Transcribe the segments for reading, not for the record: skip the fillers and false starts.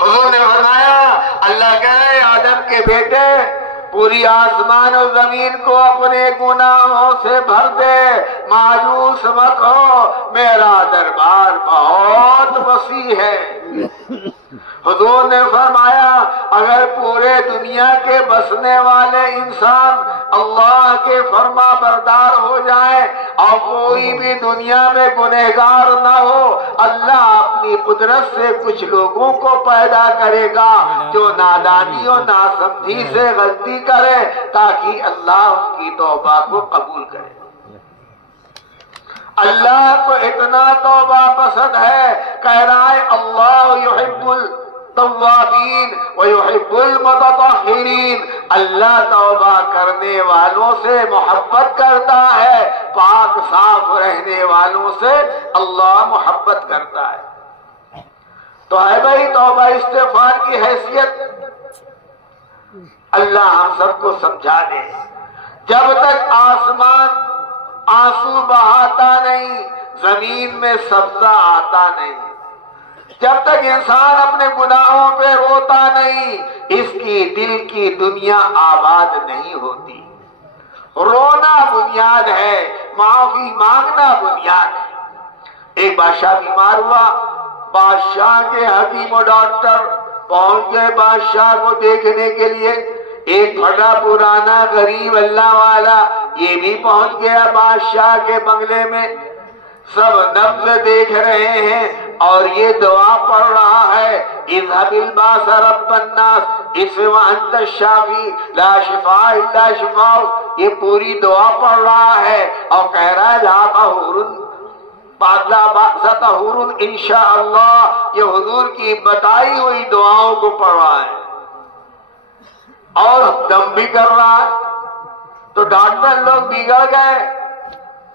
حضور نے فرمایا اللہ کہہ رہے آدم کے بیٹے پوری آسمان و زمین کو اپنے گناہوں سے بھر دے، مایوس مت ہو، میرا دربار بہت وسیع ہے۔ حضور نے فرمایا اگر پورے دنیا کے بسنے والے انسان اللہ کے فرما بردار ہو جائیں اور کوئی بھی دنیا میں گنہگار نہ ہو، اللہ اپنی قدرت سے کچھ لوگوں کو پیدا کرے گا جو نادانی اور ناسمجھی سے غلطی کرے تاکہ اللہ ان کی توبہ کو قبول کرے۔ اللہ کو اتنا توبہ پسند ہے، کہہ رہا ہے اللہ یحب التوابین ویحب المتطہرین، اللہ توبہ کرنے والوں سے محبت کرتا ہے، پاک صاف رہنے والوں سے اللہ محبت کرتا ہے۔ تو ہے بھائی توبہ استغفار کی حیثیت، اللہ ہم سب کو سمجھا دے۔ جب تک آسمان آنسو بہاتا نہیں، زمین میں سبزہ آتا نہیں، جب تک انسان اپنے گناہوں پہ روتا نہیں، اس کی دل کی دنیا آباد نہیں ہوتی۔ رونا بنیاد ہے، معافی مانگنا بنیاد ہے۔ ایک بادشاہ بیمار ہوا، بادشاہ کے حکیم و ڈاکٹر پہنچ گئے بادشاہ کو دیکھنے کے لیے۔ ایک بڑا پرانا غریب اللہ والا یہ بھی پہنچ گیا بادشاہ کے بنگلے میں، سب نبض دیکھ رہے ہیں اور یہ دعا پڑھ رہا ہے اذهب الباس رب الناس اشف وانت الشافی لا شفاء الا شفاء، یہ پوری دعا پڑھ رہا ہے اور کہہ رہا ہے لا طہور انشاءاللہ، یہ حضور کی بتائی ہوئی دعاؤں کو پڑھ رہا ہے اور دم بھی کر رہا ہے۔ تو ڈاکٹر لوگ بگڑ گئے،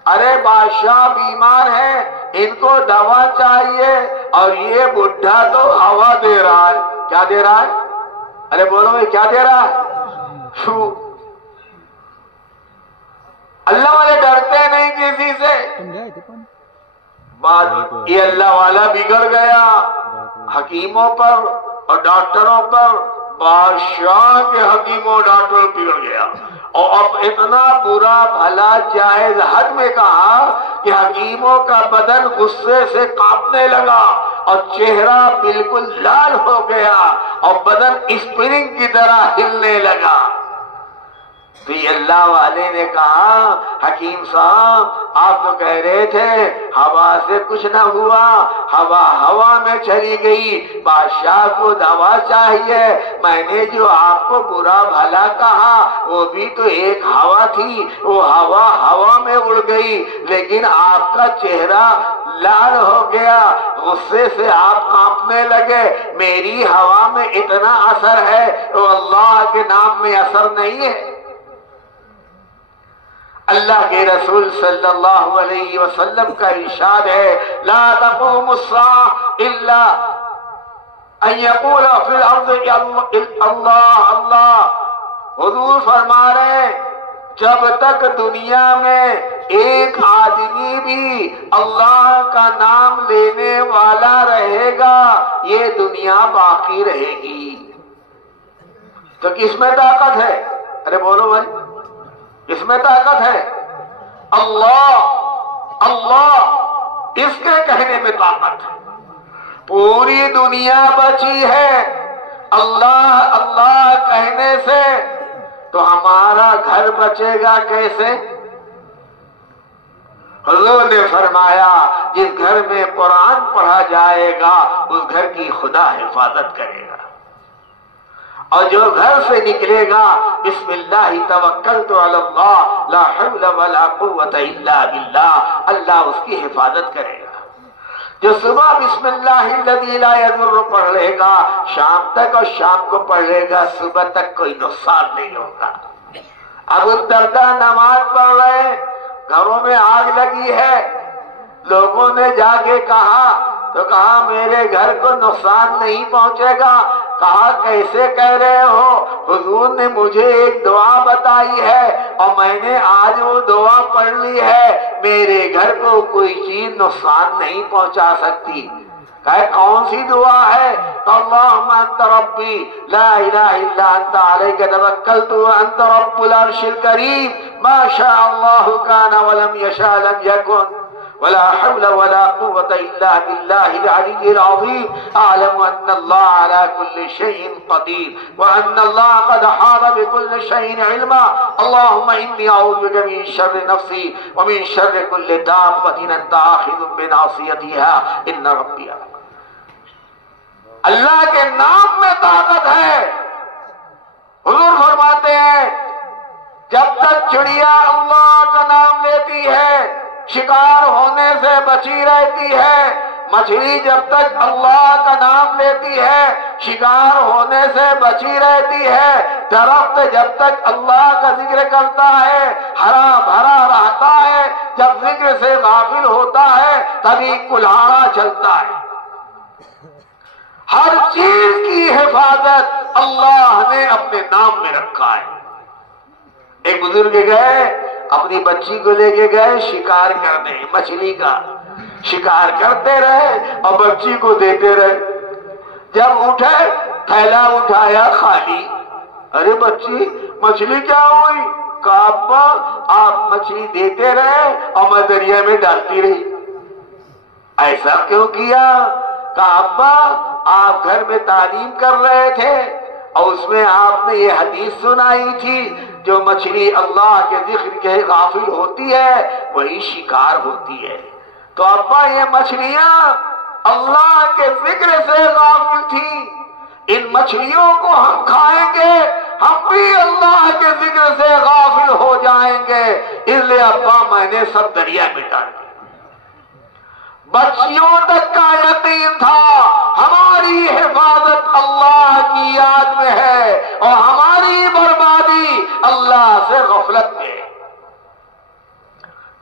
ارے بادشاہ بیمار ہے، ان کو دوا چاہیے اور یہ بڈھا تو ہوا دے رہا ہے۔ کیا دے رہا ہے؟ ارے بولو بھائی کیا دے رہا ہے؟ شو اللہ والے ڈرتے نہیں کسی سے۔ بعد یہ اللہ والا بگڑ گیا حکیموں پر اور ڈاکٹروں پر، بادشاہ کے حکیم و ڈاکٹر بگڑ گیا اور اب اتنا برا بھلا جائز حد میں کہا کہ حکیموں کا بدن غصے سے کانپنے لگا اور چہرہ بالکل لال ہو گیا اور بدن اسپرنگ کی طرح ہلنے لگا۔ تو یہ اللہ والے نے کہا حکیم صاحب آپ تو کہہ رہے تھے ہوا سے کچھ نہ ہوا، ہوا میں چلی گئی، بادشاہ کو دوا چاہیے، میں نے جو آپ کو برا بھلا کہا وہ بھی تو ایک ہوا تھی، وہ ہوا میں اڑ گئی، لیکن آپ کا چہرہ لال ہو گیا، غصے سے آپ کانپنے لگے، میری ہوا میں اتنا اثر ہے تو اللہ کے نام میں اثر نہیں ہے۔ اللہ کے رسول صلی اللہ علیہ وسلم کا ارشاد ہے لا تقوم الساعة الا ان يقول في الارض اللہ اللہ، حضور فرما رہے ہیں جب تک دنیا میں ایک آدمی بھی اللہ کا نام لینے والا رہے گا یہ دنیا باقی رہے گی۔ تو کس میں طاقت ہے؟ ارے بولو بھائی، اس میں طاقت ہے، اللہ اس کے کہنے میں طاقت ہے۔ پوری دنیا بچی ہے اللہ اللہ کہنے سے، تو ہمارا گھر بچے گا کیسے؟ حضور نے فرمایا جس گھر میں قرآن پڑھا جائے گا اس گھر کی خدا حفاظت کرے گا، اور جو گھر سے نکلے گا بسم اللہ توکلت علی اللہ لا حول ولا قوت الا باللہ، اللہ اس کی حفاظت کرے گا۔ جو صبح بسم اللہ الذی لا یضر پڑھ لے گا شام تک اور شام کو پڑھ لے گا صبح تک کوئی نقصان نہیں ہوگا۔ ابو الدرداء نماز پڑھ رہے، گھروں میں آگ لگی ہے، لوگوں نے جا کے کہا تو کہا میرے گھر کو نقصان نہیں پہنچے گا۔ کہا کیسے کہہ رہے ہو؟ حضور نے مجھے ایک دعا بتائی ہے اور میں نے آج وہ دعا پڑھ لی ہے، میرے گھر کو کوئی چیز نقصان نہیں پہنچا سکتی۔ کہے کون سی دعا ہے؟ تو اللہم انت ربی لا الہ الا انت علیک توکلت وانت رب العرش الکریم ما شاء اللہ کان ولم یشاء لم یکن ولا حول ولا قوة إلا بالله العلي العظيم أعلم أن الله على كل شيء قدير وأن الله قد أحاط بكل شيء علما اللهم إني أعوذ بك من شر نفسي ومن شر كل دابة أنت آخذ بناصيتها إن ربي اللہ کے نام میں طاقت ہے۔ حضور فرماتے ہیں جب تک چڑیا اللہ کا نام لیتی ہے شکار ہونے سے بچی رہتی ہے، مچھلی جب تک اللہ کا نام لیتی ہے شکار ہونے سے بچی رہتی ہے، درخت جب تک اللہ کا ذکر کرتا ہے ہرا بھرا رہتا ہے، جب ذکر سے غافل ہوتا ہے تبھی کلہاڑا چلتا ہے۔ ہر چیز کی حفاظت اللہ نے اپنے نام میں رکھا ہے۔ ایک بزرگ گئے اپنی بچی کو لے کے گئے شکار کرنے، مچھلی کا شکار کرتے رہے اور بچی کو دیتے رہے۔ جب اٹھے تھیلا اٹھایا خالی، ارے بچی مچھلی کیا ہوئی؟ کہا ابا آپ مچھلی دیتے رہے اور میں دریا میں ڈالتی رہی۔ ایسا کیوں کیا؟ کہا ابا آپ گھر میں تعلیم کر رہے تھے اور اس میں آپ نے یہ حدیث سنائی تھی جو مچھلی اللہ کے ذکر کے غافل ہوتی ہے وہی شکار ہوتی ہے، تو ابا یہ مچھلیاں اللہ کے ذکر سے غافل تھی، ان مچھلیوں کو ہم کھائیں گے ہم بھی اللہ کے ذکر سے غافل ہو جائیں گے، اس لیے ابا میں نے سب دریا میں ڈال دیا۔ بچیوں تک کا یقین تھا ہماری حفاظت اللہ کی یاد میں ہے اور ہماری بربادی اللہ سے غفلت میں۔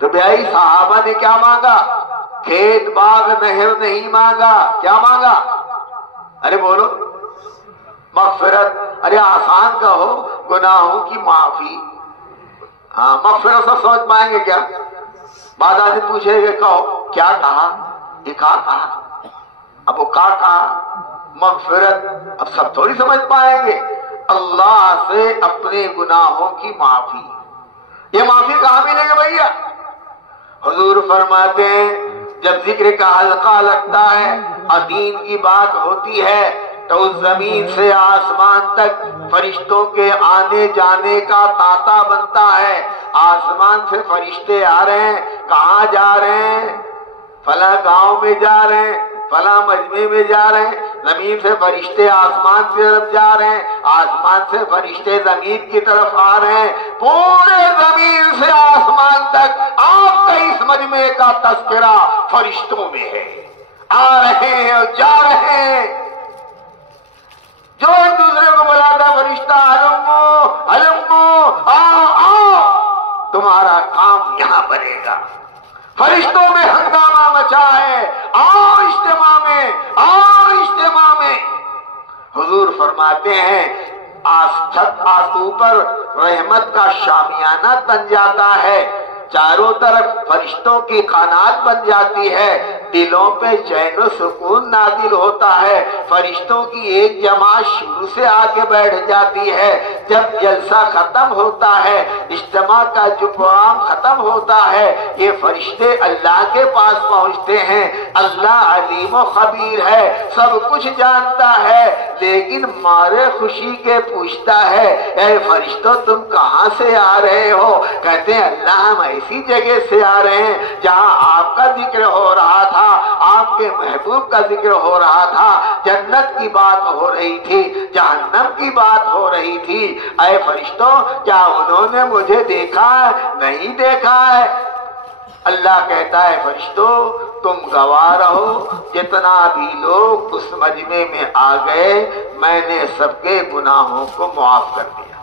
تو بیائی صحابہ نے کیا مانگا؟ کھیت باغ نہر نہیں مانگا، کیا مانگا؟ ارے بولو، مغفرت، ارے آسان کہو گناہوں کی معافی۔ ہاں مغفرت سب سمجھ پائیں گے کیا؟ بعد آدمی پوچھے گا کہو کیا کہا؟ یہ کہا اب وہ کہا مغفرت، اب سب تھوڑی سمجھ پائیں گے۔ اللہ سے اپنے گناہوں کی معافی، یہ معافی کہاں ملے گا بھیا؟ حضور فرماتے ہیں جب ذکر کا حلقہ لگتا ہے اور دین کی بات ہوتی ہے تو اس زمین سے آسمان تک فرشتوں کے آنے جانے کا تانتا بنتا ہے۔ آسمان سے فرشتے آ رہے ہیں، کہاں جا رہے ہیں؟ فلاں گاؤں میں جا رہے ہیں، فلاں مجمع میں جا رہے ہیں۔ زمین سے فرشتے آسمان کی طرف جا رہے ہیں، آسمان سے فرشتے زمین کی طرف آ رہے ہیں، پورے زمین سے آسمان تک آپ کا اس مجمع کا تذکرہ فرشتوں میں ہے، آ رہے ہیں اور جا رہے ہیں۔ جو ایک دوسرے کو بلاتا فرشتہ علمو آؤ آؤ تمہارا کام یہاں بنے گا۔ فرشتوں میں ہنگامہ مچا ہے، آؤ اجتماع میں، آؤ اجتماع میں۔ حضور فرماتے ہیں آسو پر رحمت کا شامیانہ تن جاتا ہے، چاروں طرف فرشتوں کی قنات بن جاتی ہے، دلوں پہ چین و سکون نازل ہوتا ہے، فرشتوں کی ایک جماعت شروع سے آ کے بیٹھ جاتی ہے۔ جب جلسہ ختم ہوتا ہے، اجتماع کا جو پروگرام ختم ہوتا ہے، یہ فرشتے اللہ کے پاس پہنچتے ہیں۔ اللہ علیم و خبیر ہے، سب کچھ جانتا ہے، لیکن مارے خوشی کے پوچھتا ہے اے فرشتوں تم کہاں سے آ رہے ہو؟ کہتے ہیں اللہ ہم ایسی جگہ سے آ رہے ہیں جہاں آپ کا ذکر ہو رہا تھا، آپ کے محبوب کا ذکر ہو رہا تھا، جنت کی بات ہو رہی تھی، جہنم کی بات ہو رہی تھی۔ اے فرشتوں کیا انہوں نے مجھے دیکھا ہے؟ نہیں دیکھا ہے۔ اللہ کہتا ہے فرشتوں تم گواہ رہو، جتنا بھی لوگ اس مجمع میں آ گئے میں نے سب کے گناہوں کو معاف کر دیا۔